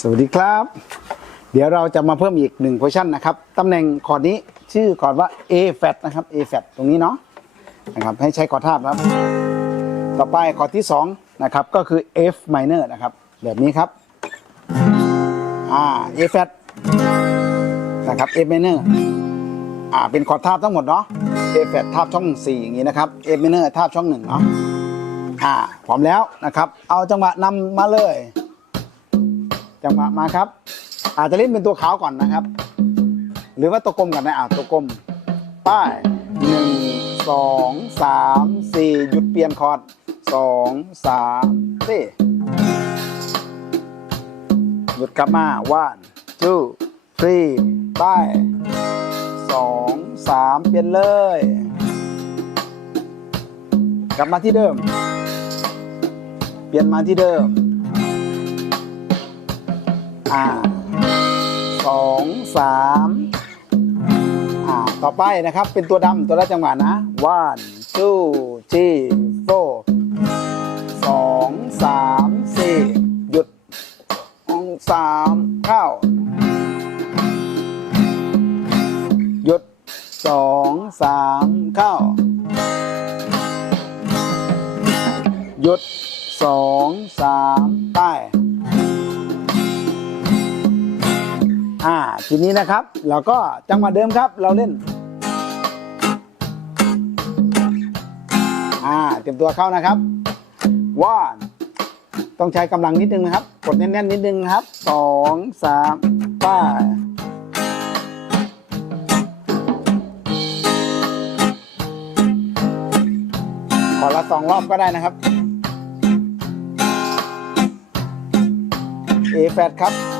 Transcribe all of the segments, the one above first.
สวัสดีครับ เดี๋ยวเราจะมาเพิ่มอีกหนึ่งโพชั่นนะครับตำแหน่งคอร์ดนี้ชื่อคอร์ดว่า A flat นะครับ A flat ตรงนี้เนาะนะครับให้ใช้คอร์ดทาบครับ ต่อไปคอร์ดที่2นะครับก็คือ F minor นะครับแบบนี้ครับอ่า A flat นะครับ F minor อ่าเป็นคอร์ดทาบทั้งหมดเนาะ A flat ทาบช่อง 4 อย่างนี้นะครับ F minor ทาบช่อง1เนาะอ่าพร้อมแล้วนะครับ เอาจังหวะนำมาเลย จังหวะมาครับ อาจจะเล่นเป็นตัวขาวก่อนนะครับ หรือว่าตัวกลมก่อนนะอ่าตัวกลมป้ายหนึ่งสองสามสี่หยุดเปลี่ยนคอร์ดสองสามสี่หยุดกลับมา one two three ป้ายสองสามเปลี่ยนเลย กลับมาที่เดิม เปลี่ยนมาที่เดิม อ่าสองสามอ่าต่อไปนะครับเป็นตัวดำตัวละจังหวะนะ one two three four สองสามสี่หยุดสองสามเข้า หยุดสองสามเข้า หยุดสองสามไป อ่าทีนี้นะครับเราก็จังหวะเดิมครับ เราเล่นอ่าเตรียมตัวเข้านะครับว่าต้องใช้กำลังนิดนึงนะครับ กดแน่นๆนิดนึงนะครับสองสามป้าขอละสองรอบก็ได้นะครับ A แฟดครับ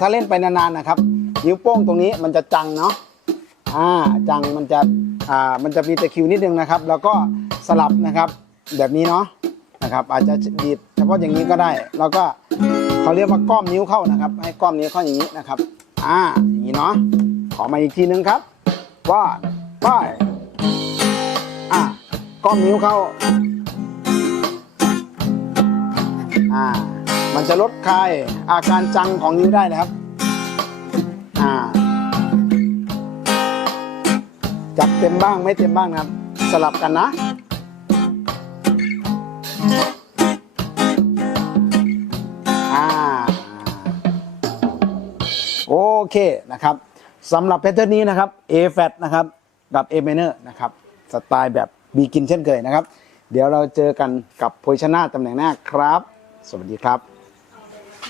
ถ้าเล่นไปนานๆนะครับ นิ้วโป้งตรงนี้มันจะจังเนาะอ่าจังมันจะอ่ามันจะมีตะคิวนิดนึงนะครับ แล้วก็สลับนะครับแบบนี้เนาะนะครับ อาจจะดีดเฉพาะอย่างนี้ก็ได้ แล้วก็เขาเรียกว่าก้อมนิ้วเข้านะครับ ให้ก้อมนิ้วเข้าอย่างนี้นะครับอ่าอย่างนี้เนาะขอมาอีกทีนึงครับ ว่าป้ายอ่าก้อมนิ้วเข้าอ่า มันจะลดคลายอาการจังของนิ้วได้นะครับอ่าจับเต็มบ้างไม่เต็มบ้างนะครับ สลับกันนะอ่าโอเคนะครับสำหรับแพทเทิร์นนี้นะครับ A flat นะครับ กับ A minor นะครับ สไตล์แบบบีกินเช่นเคยนะครับ เดี๋ยวเราเจอกันกับโพชนาตำแหน่งหน้าครับ สวัสดีครับ